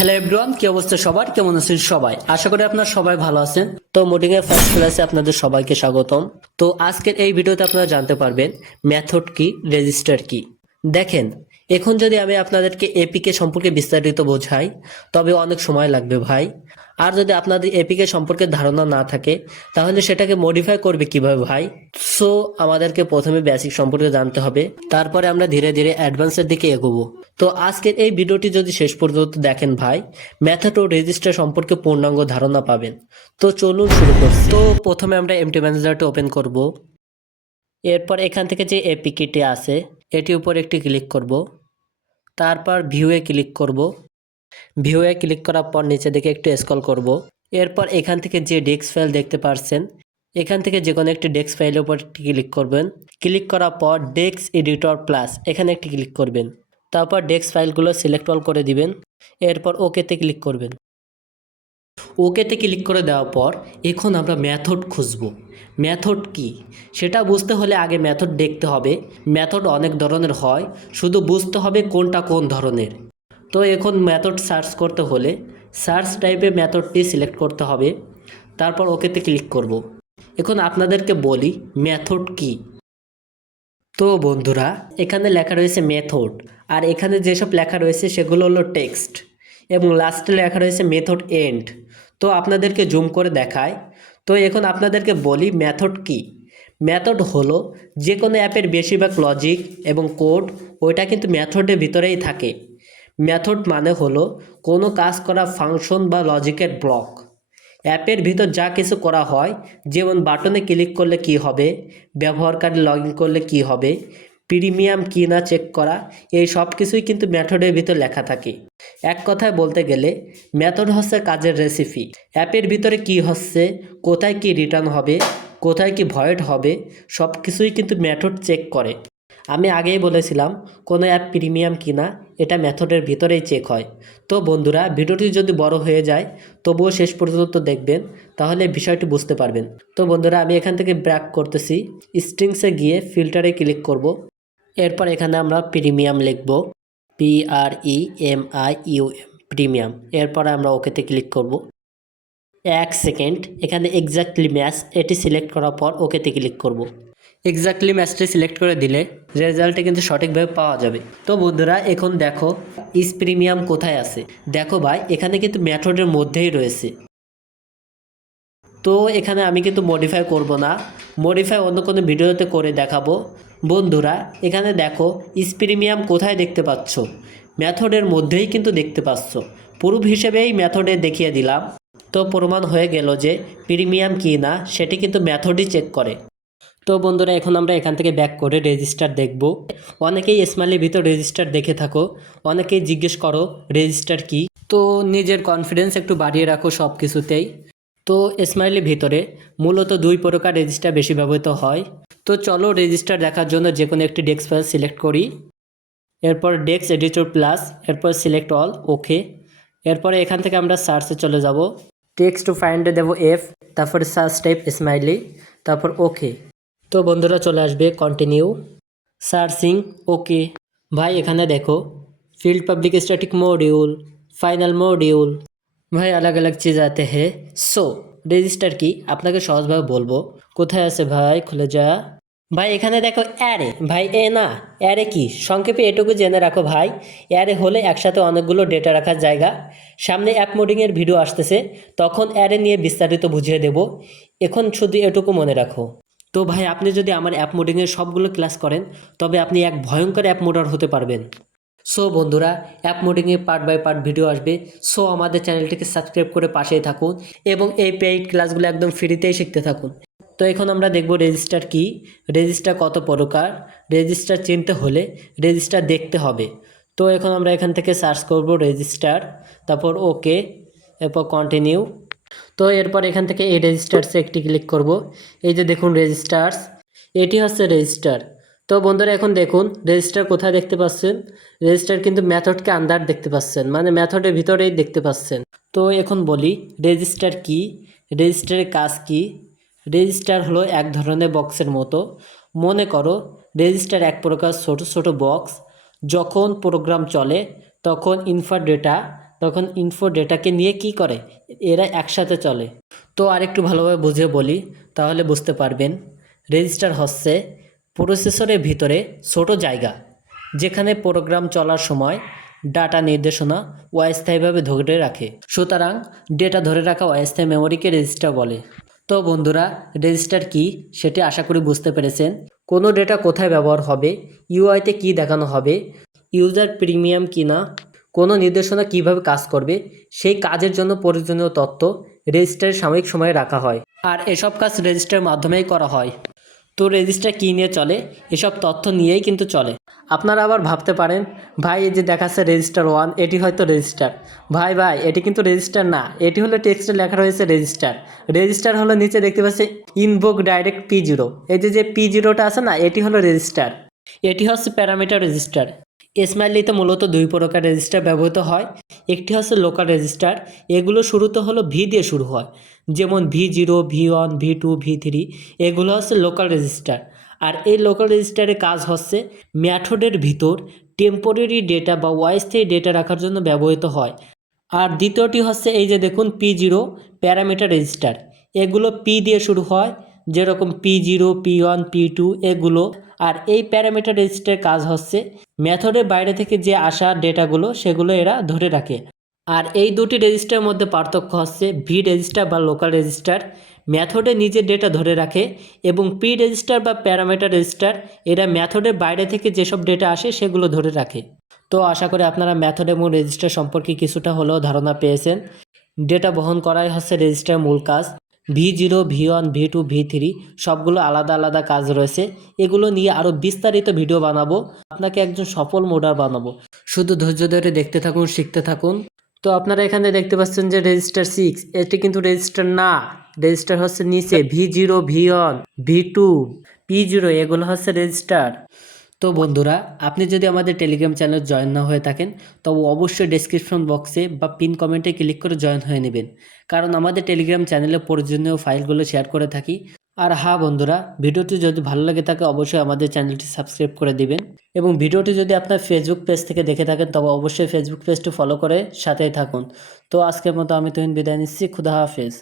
Hello everyone, কি অবস্থা সবার? কেমন আছেন সবাই? আশা করি আপনারা সবাই ভালো আছেন। তো মোডিং এর ফার্স্ট ক্লাসে আপনাদের সবাইকে স্বাগতম। তো আজকের এই ভিডিওতে আপনারা জানতে পারবেন মেথড কি, রেজিস্টার কি। দেখেন, এখন যদি আমি আপনাদেরকে এপিকে সম্পর্কে বিস্তারিত বোঝাই তবে অনেক সময় লাগবে ভাই। আর যদি আপনাদের এপিকে সম্পর্কে ধারণা না থাকে তাহলে সেটাকে মডিফাই করবে কিভাবে ভাই? সো আমাদেরকে প্রথমে বেসিক সম্পর্কে জানতে হবে, তারপরে আমরা ধীরে ধীরে অ্যাডভান্সের দিকে এগোবো। তো আজকের এই ভিডিওটি যদি শেষ পর্যন্ত দেখেন ভাই, মেথড ও রেজিস্টার সম্পর্কে পূর্ণাঙ্গ ধারণা পাবেন। তো চলুন শুরু করছি। তো প্রথমে আমরা এমটি ম্যানেজারটি ওপেন করব। এরপর এখান থেকে যে এপিকেটি আছে এটির উপর একটি ক্লিক করব। তারপর ভিউয়ে ক্লিক করব। ভিউয়ে ক্লিক করার পর নিচে দিকে একটু স্ক্রল করব। এরপর এখান থেকে যে ডেস্ক ফাইল দেখতে পাচ্ছেন, এখান থেকে যে কোনো একটি ডেস্ক ফাইলের উপর ক্লিক করবেন। ক্লিক করার পর ডেস্ক এডিটর প্লাস এখানে একটি ক্লিক করবেন। তারপর ডেস্ক ফাইলগুলো সিলেক্ট অল করে দিবেন। এরপর ওকেতে ক্লিক করবেন। ওকেতে ক্লিক করে দেওয়ার পর এখন আমরা মেথড খুঁজব। মেথড কি সেটা বুঝতে হলে আগে মেথড দেখতে হবে। মেথড অনেক ধরনের হয়, শুধু বুঝতে হবে কোনটা কোন ধরনের। তো এখন মেথড সার্চ করতে হলে সার্চ টাইপে মেথডটি সিলেক্ট করতে হবে। তারপর ওকেতে ক্লিক করব। এখন আপনাদেরকে বলি মেথড কি। তো বন্ধুরা, এখানে লেখা রয়েছে মেথড, আর এখানে যেসব লেখা রয়েছে সেগুলো হলো টেক্সট, এবং লাস্টে লেখা রয়েছে মেথড এন্ড। তো আপনাদেরকে জুম করে দেখায়। তো এখন আপনাদেরকে বলি মেথড কি। মেথড হলো যে কোনো অ্যাপের বেশিরভাগ লজিক এবং কোড ওইটা কিন্তু মেথডের ভিতরেই থাকে। মেথড মানে হলো কোনো কাজ করা ফাংশন বা লজিকের ব্লক। অ্যাপের ভিতর যা কিছু করা হয়, যেমন বাটনে ক্লিক করলে কি হবে, ব্যবহারকারী লগ ইন করলে কি হবে, প্রিমিয়াম কি না চেক করা, এই সব কিছুই কিন্তু মেথডের ভিতর লেখা থাকে। এক কথায় বলতে গেলে মেথড হচ্ছে কাজের রেসিপি। অ্যাপের ভিতরে কি হচ্ছে, কোথায় কি রিটার্ন হবে, কোথায় কি ভয়েড হবে, সব কিছুই কিন্তু মেথড চেক করে। আমি আগেই বলেছিলাম কোনো অ্যাপ প্রিমিয়াম কিনা এটা মেথডের ভিতরেই চেক হয়। তো বন্ধুরা, ভিডিওটি যদি বড় হয়ে যায় তবুও শেষ পর্যন্ত দেখবেন, তাহলে বিষয়টি বুঝতে পারবেন। তো বন্ধুরা, আমি এখান থেকে ব্র্যাক করতেছি। স্ট্রিংসে গিয়ে ফিল্টারে ক্লিক করব। এরপর এখানে আমরা প্রিমিয়াম লিখব, PREMIUM, প্রিমিয়াম। এরপর আমরা ওকেতে ক্লিক করব। 1 সেকেন্ড, এখানে এক্স্যাক্টলি ম্যাচ এটি সিলেক্ট করার পর ওকেতে ক্লিক করব। এক্স্যাক্টলি ম্যাচটি সিলেক্ট করে দিলে রেজাল্টে কিন্তু সঠিকভাবে পাওয়া যাবে। তো বন্ধুরা, এখন দেখো ইস প্রিমিয়াম কোথায় আছে। দেখো ভাই, এখানে কিন্তু মেথডের মধ্যেই রয়েছে। তো এখানে আমি কিন্তু মডিফাই করব না, মডিফাই অন্য কোনো ভিডিওতে করে দেখাবো। বন্ধুরা, এখানে দেখো ইস প্রিমিয়াম কোথায় দেখতে পাচ্ছ, মেথডের মধ্যেই কিন্তু দেখতে পাচ্ছ। প্রুফ হিসেবেই মেথডে দেখিয়ে দিলাম। তো প্রমাণ হয়ে গেল যে প্রিমিয়াম কি না সেটি কিন্তু মেথডই চেক করে। তো বন্ধুরা, এখন আমরা এখান থেকে ব্যাক করে রেজিস্টার দেখব। অনেকেই স্মাইলের ভিতর রেজিস্টার দেখে থাকো, অনেকেই জিজ্ঞেস করো রেজিস্টার কি। তো নিজের কনফিডেন্স একটু বাড়িয়ে রাখো সব কিছুতেই। তো স্মাইলের ভিতরে মূলত 2 প্রকার রেজিস্টার বেশি ব্যবহৃত হয়। তো চলো রেজিস্টার দেখার জন্য যে কোনো একটি ডেস্ক ফাইল সিলেক্ট করি। এরপর ডেস্ক এডিটর প্লাস, এরপর সিলেক্ট অল, ওকে। এরপরে এখান থেকে আমরা সার্চে চলে যাব। টেক্সট টু ফাইন্ডে দেবো F, তারপর সার্চ টাইপ স্মাইলি, তারপর ওকে। তো বন্ধুরা চলে আসবে কন্টিনিউ, সার্চিং, ওকে। ভাই এখানে দেখো field public static module, final module, ভাই अलग अलग चीज़ आते हैं। সো রেজিস্টার কি আপনাকে সহজভাবে বলবো। কোথায় আছে ভাই, খুলে যা। ভাই এখানে দেখো অ্যারে, ভাই এ না, অ্যারে কি সংক্ষেপে এটুকু জেনে রাখো ভাই, অ্যারে হলে একসাথে অনেকগুলো ডেটা রাখার জায়গা। সামনে অ্যাপ মোডিংয়ের ভিডিও আসতেছে, তখন অ্যারে নিয়ে বিস্তারিত বুঝিয়ে দেব। এখন শুধু এটুকু মনে রাখো। তো ভাই আপনি যদি আমার অ্যাপ মোডিংয়ের সবগুলো ক্লাস করেন তবে আপনি এক ভয়ঙ্কর অ্যাপ মোডার হতে পারবেন। সো বন্ধুরা, অ্যাপ মোডিংয়ে পার্ট বাই পার্ট ভিডিও আসবে। সো আমাদের চ্যানেলটিকে সাবস্ক্রাইব করে পাশেই থাকুন এবং এই পেইড ক্লাসগুলো একদম ফ্রিতেই শিখতে থাকুন। তো এখন আমরা দেখব রেজিস্টার কি, রেজিস্টার কত প্রকার, রেজিস্টার চিনতে হলে রেজিস্টার দেখতে হবে। তো এখন আমরা এখান থেকে সার্চ করব রেজিস্টার, তারপর ওকে, এরপর কন্টিনিউ। তো এরপর এখান থেকে এই রেজিস্টার্সে একটি ক্লিক করব। এই যে দেখুন রেজিস্টার্স, এটি হচ্ছে রেজিস্টার। তো বন্ধুরা এখন দেখুন রেজিস্টার কোথায় দেখতে পাচ্ছেন, রেজিস্টার কিন্তু মেথডকে আন্ডার দেখতে পাচ্ছেন, মানে মেথডের ভিতরেই দেখতে পাচ্ছেন। তো এখন বলি রেজিস্টার কি, রেজিস্টারের কাজ কি। রেজিস্টার হলো এক ধরনের বক্সের মতো। মনে করো রেজিস্টার এক প্রকার ছোট ছোট বক্স। যখন প্রোগ্রাম চলে তখন ইনফার ডেটা তখন ইনফো ডেটাকে নিয়ে কি করে, এরা একসাথে চলে। তো আরেকটু ভালোভাবে বুঝিয়ে বলি, তাহলে বুঝতে পারবেন। রেজিস্টার হচ্ছে প্রসেসরের ভিতরে ছোট জায়গা, যেখানে প্রোগ্রাম চলার সময় ডাটা নির্দেশনা অস্থায়ীভাবে ধরে রাখে। সুতরাং ডেটা ধরে রাখা অস্থায়ী মেমোরিকে রেজিস্টার বলে। তো বন্ধুরা, রেজিস্টার কি সেটি আশা করি বুঝতে পেরেছেন। কোনো ডেটা কোথায় ব্যবহার হবে, ইউআইতে কি দেখানো হবে, ইউজার প্রিমিয়াম কিনা, কোনো নির্দেশনা কিভাবে কাজ করবে, সেই কাজের জন্য প্রয়োজনীয় তথ্য রেজিস্টারে সাময়িক সময়ে রাখা হয়। আর এসব কাজ রেজিস্টারের মাধ্যমেই করা হয়। তো রেজিস্টার কী নিয়ে চলে, এসব তথ্য নিয়েই কিন্তু চলে। আপনারা আবার ভাবতে পারেন, ভাই এই যে দেখাচ্ছে রেজিস্টার 1, এটি হয়তো রেজিস্টার। ভাই এটি কিন্তু রেজিস্টার না, এটি হলো টেক্সটে লেখা রয়েছে রেজিস্টার। রেজিস্টার হলো নিচে দেখতে পাচ্ছি ইনভোক ডাইরেক্ট P0, এই যে P0টা আছে না, এটি হলো রেজিস্টার। এটি হচ্ছে প্যারামিটার রেজিস্টার। স্মাইলিতে মূলত দুই প্রকার রেজিস্টার ব্যবহৃত হয়। একটি হচ্ছে লোকাল রেজিস্টার, এগুলো শুরুতে হলো ভি দিয়ে শুরু হয়, যেমন V0, V1, V2, V3, এগুলো হচ্ছে লোকাল রেজিস্টার। আর এই লোকাল রেজিস্টারের কাজ হচ্ছে মেথডের ভিতর টেম্পোরারি ডেটা বা অস্থায়ী ডেটা রাখার জন্য ব্যবহৃত হয়। আর দ্বিতীয়টি হচ্ছে এই যে দেখুন P0, প্যারামিটার রেজিস্টার। এগুলো পি দিয়ে শুরু হয়, যেরকম P0, P1, P2 এগুলো। আর এই প্যারামিটার রেজিস্টারের কাজ হচ্ছে মেথডের বাইরে থেকে যে আসা ডেটাগুলো সেগুলো এরা ধরে রাখে। আর এই দুটি রেজিস্টারের মধ্যে পার্থক্য হচ্ছে ভি রেজিস্টার বা লোকাল রেজিস্টার মেথডে নিজের ডেটা ধরে রাখে, এবং পি রেজিস্টার বা প্যারামিটার রেজিস্টার এরা মেথডের বাইরে থেকে যেসব ডেটা আসে সেগুলো ধরে রাখে। তো আশা করি আপনারা মেথড এবং রেজিস্টার সম্পর্কে কিছুটা হলেও ধারণা পেয়েছেন। ডেটা বহন করাই হচ্ছে রেজিস্টারের মূল কাজ। V0, V1, V2, V3 সবগুলো আলাদা আলাদা কাজ রয়েছে। এগুলো নিয়ে আরও বিস্তারিত ভিডিও বানাবো, আপনাকে একজন সফল মোডার বানাবো। শুধু ধৈর্য ধরে দেখতে থাকুন, শিখতে থাকুন। তো আপনারা এখানে দেখতে পাচ্ছেন যে রেজিস্টার 6, এটি কিন্তু রেজিস্টার না। রেজিস্টার হচ্ছে নিচে V0, V1, V2, P0, এগুলো হচ্ছে রেজিস্টার। তো বন্ধুরা, আপনি যদি আমাদের টেলিগ্রাম চ্যানেল জয়েন না হয়ে থাকেন, তবে অবশ্যই ডেসক্রিপশন বক্সে বা পিন কমেন্টে ক্লিক করে জয়েন হয়ে নেবেন, কারণ আমাদের টেলিগ্রাম চ্যানেলে প্রয়োজনীয় ফাইলগুলো শেয়ার করে থাকি। আর হ্যাঁ বন্ধুরা, ভিডিওটি যদি ভালো লাগে থাকে অবশ্যই আমাদের চ্যানেলটি সাবস্ক্রাইব করে দিবেন, এবং ভিডিওটি যদি আপনার ফেসবুক পেজ থেকে দেখে থাকেন তবে অবশ্যই ফেসবুক পেজটি ফলো করে সাথেই থাকুন। তো আজকের মতো আমি তুহিন বিদায় নিচ্ছি। খুদা হাফেজ।